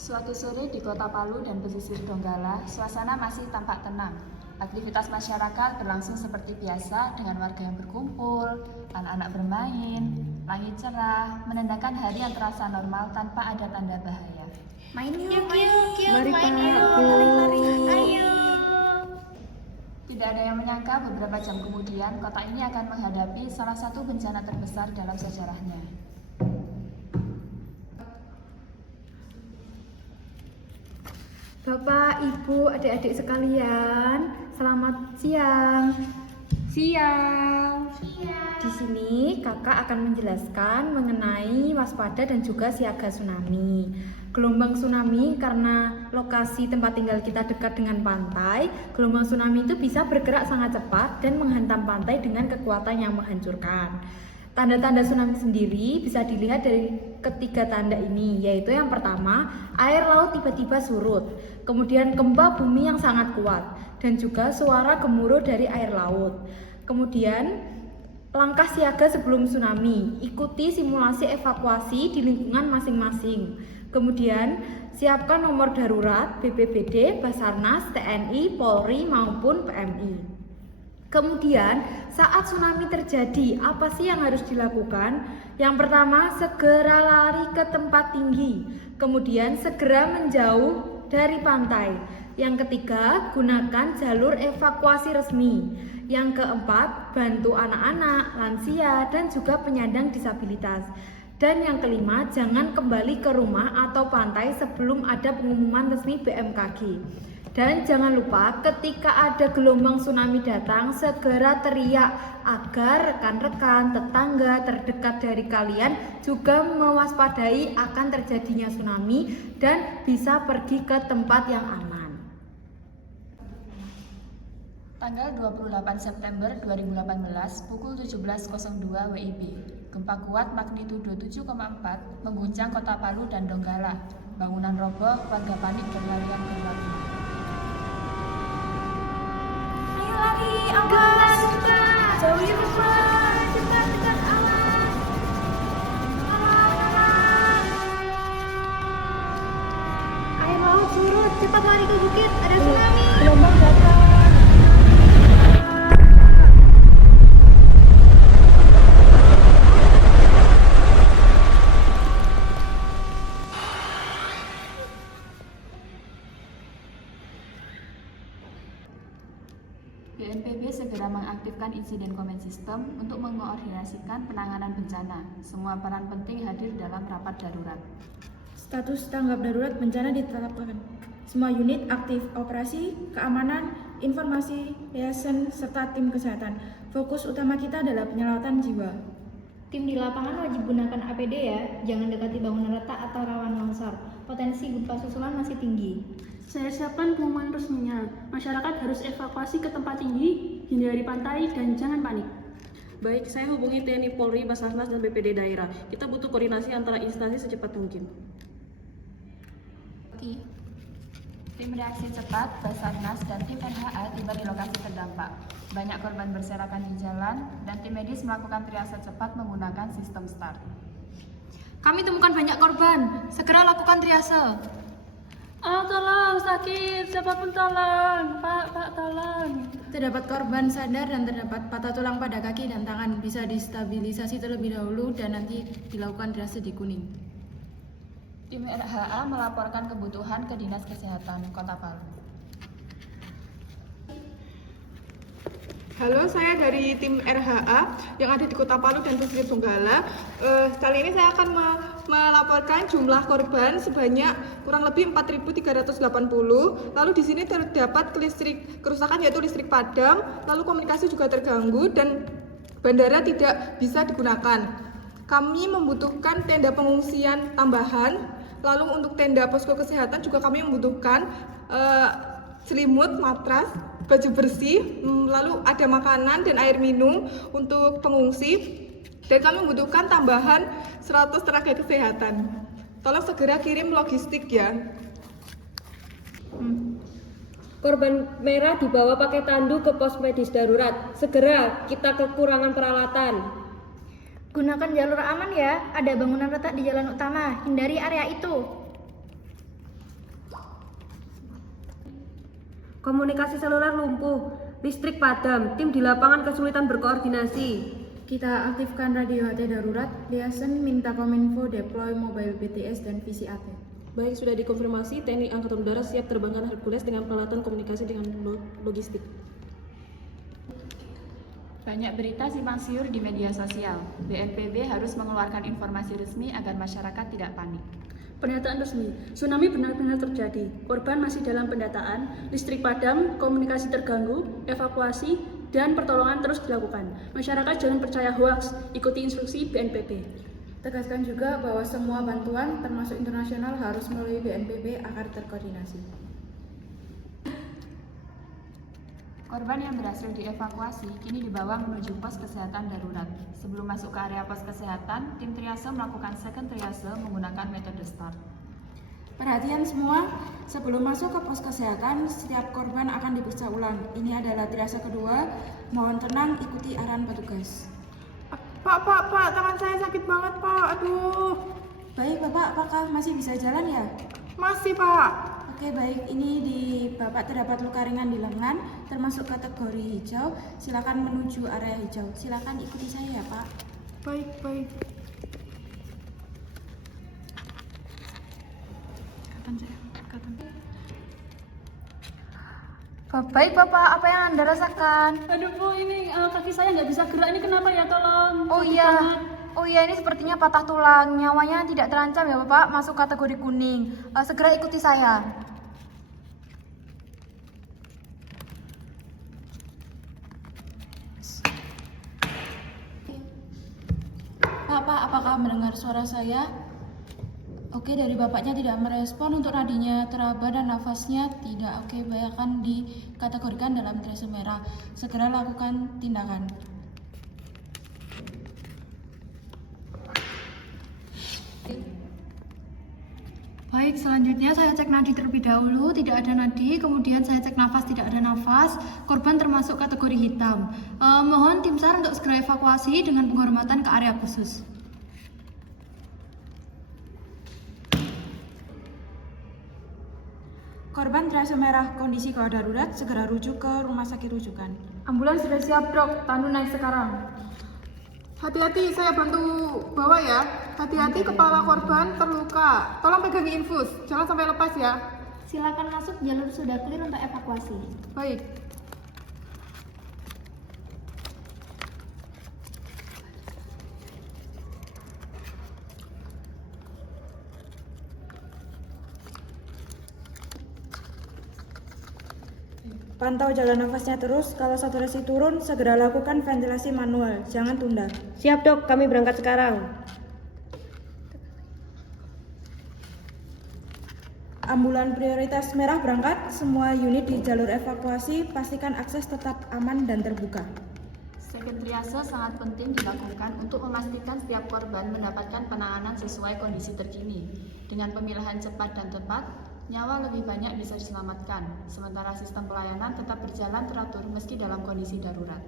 Suatu sore di kota Palu dan pesisir Donggala, suasana masih tampak tenang. Aktivitas masyarakat berlangsung seperti biasa dengan warga yang berkumpul, anak-anak bermain, langit cerah, menandakan hari yang terasa normal tanpa ada tanda bahaya. Main yuk, Mari main Pak, yuk, Bu. ayo. Tidak ada yang menyangka beberapa jam kemudian kota ini akan menghadapi salah satu bencana terbesar dalam sejarahnya. Bapak, Ibu, adik-adik sekalian, selamat siang. Di sini kakak akan menjelaskan mengenai waspada dan juga siaga tsunami. Gelombang tsunami karena lokasi tempat tinggal kita dekat dengan pantai, gelombang tsunami itu bisa bergerak sangat cepat dan menghantam pantai dengan kekuatan yang menghancurkan. Tanda-tanda tsunami sendiri bisa dilihat dari ketiga tanda ini, yaitu yang pertama, air laut tiba-tiba surut, kemudian gempa bumi yang sangat kuat, dan juga suara gemuruh dari air laut. Kemudian, langkah siaga sebelum tsunami, ikuti simulasi evakuasi di lingkungan masing-masing. Kemudian, siapkan nomor darurat BPBD, Basarnas, TNI, Polri, maupun PMI. Kemudian, saat tsunami terjadi, apa sih yang harus dilakukan? Yang pertama, segera lari ke tempat tinggi. Kemudian, segera menjauh dari pantai. Yang ketiga, gunakan jalur evakuasi resmi. Yang keempat, bantu anak-anak, lansia, dan juga penyandang disabilitas. Dan yang kelima, jangan kembali ke rumah atau pantai sebelum ada pengumuman resmi BMKG. Dan jangan lupa ketika ada gelombang tsunami datang, segera teriak agar rekan-rekan, tetangga terdekat dari kalian juga mewaspadai akan terjadinya tsunami dan bisa pergi ke tempat yang aman. Tanggal 28 September 2018 pukul 17.02 WIB. Gempa kuat magnitudo 7,4 mengguncang kota Palu dan Donggala. Bangunan roboh, warga panik berlarian keluar rumah. Awas, jauhi rumah, dekat awas. Air laut surut, cepat lari ke bukit, ada tsunami. Gelombang datang. BNPB segera mengaktifkan insiden command system untuk mengoordinasikan penanganan bencana. Semua peran penting hadir dalam rapat darurat. Status tanggap darurat bencana ditetapkan. Semua unit aktif operasi, keamanan, informasi, liaison, serta tim kesehatan. Fokus utama kita adalah penyelamatan jiwa. Tim di lapangan wajib gunakan APD ya, jangan dekati bangunan retak atau rawan longsor. Potensi gempa susulan masih tinggi. Saya siapkan pengumuman resminya. Masyarakat harus evakuasi ke tempat tinggi, hindari pantai, dan jangan panik. Baik, saya hubungi TNI, Polri, Basarnas, dan BPD daerah. Kita butuh koordinasi antara instansi secepat mungkin. Tim reaksi cepat, Basarnas, dan tim RHA tiba di lokasi terdampak. Banyak korban berserakan di jalan, dan tim medis melakukan triase cepat menggunakan sistem STAR. Kami temukan banyak korban, segera lakukan triase. Tolong, sakit, siapapun tolong. Pak, tolong. Terdapat korban sadar dan terdapat patah tulang pada kaki dan tangan. Bisa distabilisasi terlebih dahulu dan nanti dilakukan triase di kuning. Tim RHA melaporkan kebutuhan ke Dinas Kesehatan Kota Palu. Halo, saya dari tim RHA yang ada di Kota Palu dan pesisir Donggala. Kali ini saya akan melaporkan jumlah korban sebanyak kurang lebih 4.380. Lalu di sini terdapat kerusakan yaitu listrik padam, lalu komunikasi juga terganggu dan bandara tidak bisa digunakan. Kami membutuhkan tenda pengungsian tambahan, lalu untuk tenda posko kesehatan juga kami membutuhkan selimut, matras, baju bersih, lalu ada makanan dan air minum untuk pengungsi, dan kami membutuhkan tambahan 100 tenaga kesehatan. Tolong segera kirim logistik ya. Korban merah dibawa pakai tandu ke pos medis darurat. Segera, kita kekurangan peralatan. Gunakan jalur aman ya, ada bangunan retak di jalan utama, hindari area itu. Komunikasi seluler lumpuh, listrik padam, tim di lapangan kesulitan berkoordinasi. Kita aktifkan radio HT darurat, liaison minta Kominfo deploy mobile BTS dan VCAT. Baik, sudah dikonfirmasi, TNI Angkatan Udara siap terbangkan Hercules dengan peralatan komunikasi dengan logistik. Banyak berita simpang siur di media sosial. BNPB harus mengeluarkan informasi resmi agar masyarakat tidak panik. Pernyataan resmi, tsunami benar-benar terjadi. Korban masih dalam pendataan, listrik padam, komunikasi terganggu, evakuasi, dan pertolongan terus dilakukan. Masyarakat jangan percaya hoaks, ikuti instruksi BNPB. Tegaskan juga bahwa semua bantuan, termasuk internasional, harus melalui BNPB agar terkoordinasi. Korban yang berhasil dievakuasi kini dibawa menuju pos kesehatan darurat. Sebelum masuk ke area pos kesehatan, tim triase melakukan second triase menggunakan metode START. Perhatian semua, sebelum masuk ke pos kesehatan, setiap korban akan diperiksa ulang. Ini adalah triase kedua, mohon tenang, ikuti arahan petugas. Pak, tangan saya sakit banget, Pak. Aduh. Baik, Bapak, apakah masih bisa jalan ya? Masih, Pak. Oke, baik. Ini di Bapak terdapat luka ringan di lengan, termasuk kategori hijau. Silakan menuju area hijau. Silakan ikuti saya ya, Pak. Baik. Baik Bapak, apa yang Anda rasakan? Aduh Bu, ini kaki saya nggak bisa gerak, ini kenapa ya, tolong. Oh Sakit iya, banget. ini sepertinya patah tulang. Nyawanya tidak terancam ya Bapak, masuk kategori kuning. Segera ikuti saya. Pak, apakah mendengar suara saya? Oke, dari Bapaknya tidak merespon, untuk nadinya teraba dan nafasnya tidak. Oke, baik, akan dikategorikan dalam triase merah. Segera lakukan tindakan. Baik, selanjutnya saya cek nadi terlebih dahulu, tidak ada nadi, kemudian saya cek nafas, tidak ada nafas, korban termasuk kategori hitam. Mohon tim SAR untuk segera evakuasi dengan penghormatan ke area khusus. Korban triase merah, kondisi gawat darurat, segera rujuk ke rumah sakit rujukan. Ambulans sudah siap dok, Tandu naik sekarang. Hati-hati, saya bantu bawa ya. Hati-hati, kepala korban terluka. Tolong pegangi infus, jangan sampai lepas ya. Silakan masuk, jalur sudah clear untuk evakuasi. Baik. Pantau jalan nafasnya terus, kalau saturasi turun, segera lakukan ventilasi manual, jangan tunda. Siap dok, kami berangkat sekarang. Ambulan prioritas merah berangkat, semua unit di jalur evakuasi, pastikan akses tetap aman dan terbuka. Second triase sangat penting dilakukan untuk memastikan setiap korban mendapatkan penanganan sesuai kondisi terkini. Dengan pemilihan cepat dan tepat, nyawa lebih banyak bisa diselamatkan, sementara sistem pelayanan tetap berjalan teratur meski dalam kondisi darurat.